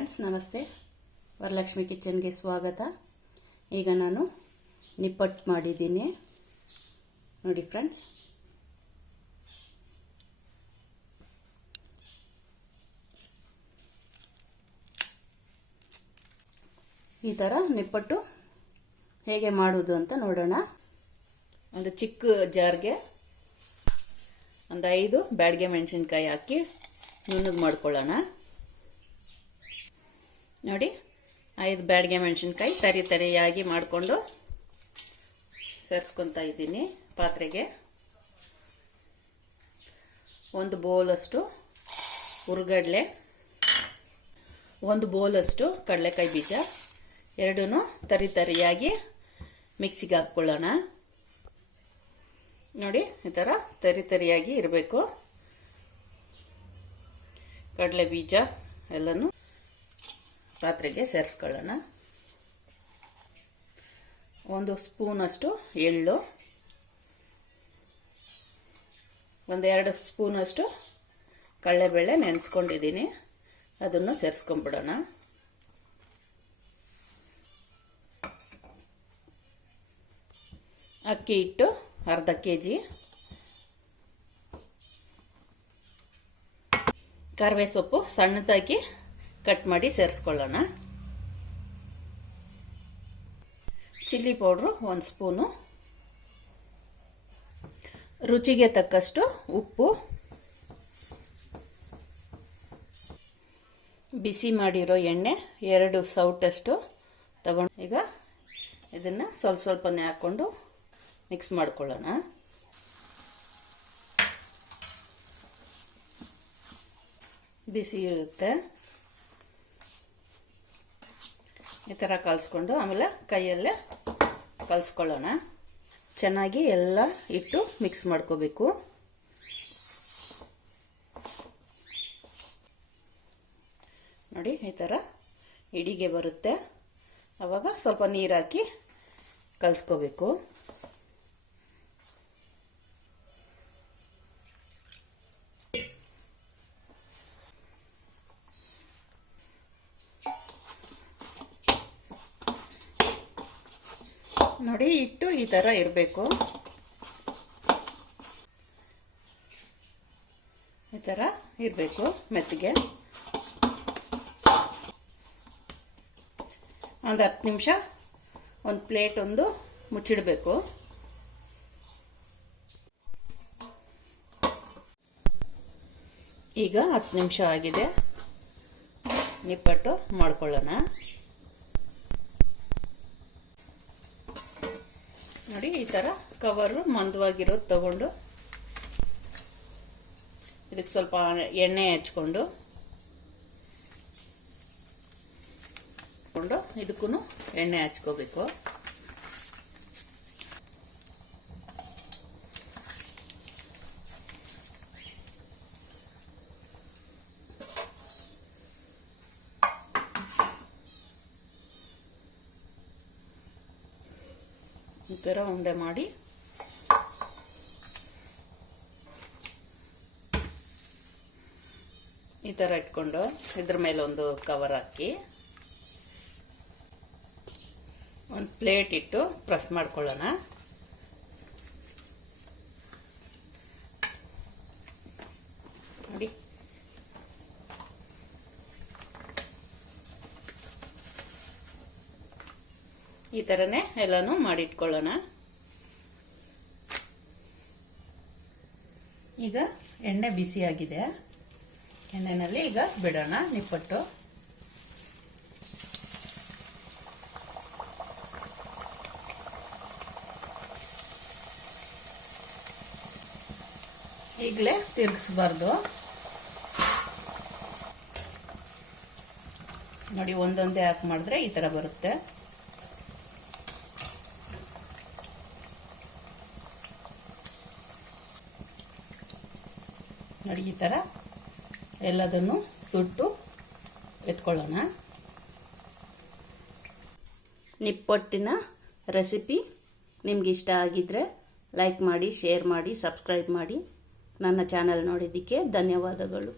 Friends, ನಮಸ್ತೆ. ವರಲಕ್ಷ್ಮಿ ಕಿಚನ್ಗೆ ಸ್ವಾಗತ. ಈಗ ನಾನು ನಿಪ್ಪಟ್ಟು ಮಾಡಿದ್ದೀನಿ ನೋಡಿ ಫ್ರೆಂಡ್ಸ್. ಈ ಥರ ನಿಪ್ಪಟ್ಟು ಹೇಗೆ ಮಾಡೋದು ಅಂತ ನೋಡೋಣ. ಒಂದು ಚಿಕ್ಕ ಜಾರ್ಗೆ ಒಂದು 5 ಬ್ಯಾಡಗೆ ಮೆಣಸಿನ್ಕಾಯಿ ಹಾಕಿ ನುಣ್ಣಗೆ ಮಾಡ್ಕೊಳ್ಳೋಣ. ನೋಡಿ, 5 ಬ್ಯಾಡಗೆ ಮೆಣಸಿನ್ಕಾಯಿ ತರಿಯಾಗಿ ಮಾಡಿಕೊಂಡು ಸೇರಿಸ್ಕೊತಾ ಇದ್ದೀನಿ ಪಾತ್ರೆಗೆ. 1 ಬೌಲಷ್ಟು ಹುರ್ಗಡ್ಲೆ, 1 ಬೌಲಷ್ಟು ಕಡಲೆಕಾಯಿ ಬೀಜ, ಎರಡೂ ತರಿಯಾಗಿ ಮಿಕ್ಸಿಗೆ ಹಾಕ್ಕೊಳ್ಳೋಣ. ನೋಡಿ, ಈ ಥರ ತರಿಯಾಗಿ ಇರಬೇಕು. ಕಡಲೆ ಬೀಜ ಎಲ್ಲನೂ ಪಾತ್ರೆಗೆ ಸೇರಿಸ್ಕೊಳ್ಳೋಣ. 1 ಸ್ಪೂನಷ್ಟು ಎಳ್ಳು, 2 ಸ್ಪೂನಷ್ಟು ಕಡಲೆಬೇಳೆ ನೆನೆಸ್ಕೊಂಡಿದ್ದೀನಿ, ಅದನ್ನು ಸೇರಿಸ್ಕೊಂಡ್ಬಿಡೋಣ. ಅಕ್ಕಿ ಹಿಟ್ಟು ಅರ್ಧ kg, ಕರಿವೆ ಸೊಪ್ಪು ಸಣ್ಣದಾಗಿ ಕಟ್ ಮಾಡಿ ಸೇರಿಸ್ಕೊಳ್ಳೋಣ. ಚಿಲ್ಲಿ ಪೌಡ್ರು 1 ಸ್ಪೂನು, ರುಚಿಗೆ ತಕ್ಕಷ್ಟು ಉಪ್ಪು, ಬಿಸಿ ಮಾಡಿರೋ ಎಣ್ಣೆ 2 ಸೌಟಷ್ಟು ತಗೊಂಡು ಈಗ ಇದನ್ನು ಸ್ವಲ್ಪನೇ ಹಾಕ್ಕೊಂಡು ಮಿಕ್ಸ್ ಮಾಡ್ಕೊಳ್ಳೋಣ. ಬಿಸಿ ಇರುತ್ತೆ, ಈ ಥರ ಕಲಿಸ್ಕೊಂಡು ಆಮೇಲೆ ಕೈಯಲ್ಲೇ ಕಲಿಸ್ಕೊಳ್ಳೋಣ. ಚೆನ್ನಾಗಿ ಎಲ್ಲ ಇಟ್ಟು ಮಿಕ್ಸ್ ಮಾಡ್ಕೋಬೇಕು. ನೋಡಿ, ಈ ಥರ ಇಡಿಗೆ ಬರುತ್ತೆ. ಆವಾಗ ಸ್ವಲ್ಪ ನೀರು ಹಾಕಿ ಕಲಿಸ್ಕೋಬೇಕು. ನೋಡಿ, ಹಿಟ್ಟು ಈ ಥರ ಇರಬೇಕು. ಈ ಥರ ಇರಬೇಕು ಮೆತ್ತಗೆ. ಒಂದು 10 ನಿಮಿಷ ಒಂದು ಪ್ಲೇಟ್ ಮುಚ್ಚಿಡಬೇಕು. ಈಗ 10 ನಿಮಿಷ ಆಗಿದೆ, ನಿಪ್ಪಟ್ಟು ಮಾಡ್ಕೊಳ್ಳೋಣ. ನೋಡಿ, ಈ ಥರ ಕವರು ಮಂದವಾಗಿರೋದು ತಗೊಂಡು ಇದಕ್ಕೆ ಸ್ವಲ್ಪ ಎಣ್ಣೆ ಹಚ್ಕೊಂಡು ಇದಕ್ಕೂ ಎಣ್ಣೆ ಹಚ್ಕೋಬೇಕು. ಈ ಥರ ಉಂಡೆ ಮಾಡಿ ಈ ಥರ ಇಟ್ಕೊಂಡು ಇದ್ರ ಮೇಲೆ ಒಂದು ಕವರ್ ಹಾಕಿ ಒಂದು ಪ್ಲೇಟ್ ಇಟ್ಟು ಪ್ರೆಸ್ ಮಾಡ್ಕೊಳ್ಳೋಣ. ನೋಡಿ, ಈ ಥರನೇ ಎಲ್ಲಾನು ಮಾಡಿಟ್ಕೊಳ್ಳೋಣ. ಈಗ ಎಣ್ಣೆ ಬಿಸಿಯಾಗಿದೆ, ಎಣ್ಣೆನಲ್ಲಿ ಈಗ ಬಿಡೋಣ ನಿಪ್ಪಟ್ಟು. ಈಗಲೇ ತಿರುಗಿಸಬಾರ್ದು. ನೋಡಿ, ಒಂದೊಂದೇ ಹಾಕಿ ಮಾಡಿದ್ರೆ ಈ ಥರ ಬರುತ್ತೆ. ನೋಡಿ, ಈ ಥರ ಎಲ್ಲದನ್ನು ಸುಟ್ಟು ಎತ್ಕೊಳ್ಳೋಣ. ನಿಪ್ಪಟ್ಟಿನ ರೆಸಿಪಿ ನಿಮ್ಗೆ ಇಷ್ಟ ಆಗಿದ್ರೆ ಲೈಕ್ ಮಾಡಿ, ಶೇರ್ ಮಾಡಿ, ಸಬ್ಸ್ಕ್ರೈಬ್ ಮಾಡಿ. ನನ್ನ ಚಾನೆಲ್ ನೋಡಿದ್ದಕ್ಕೆ ಧನ್ಯವಾದಗಳು.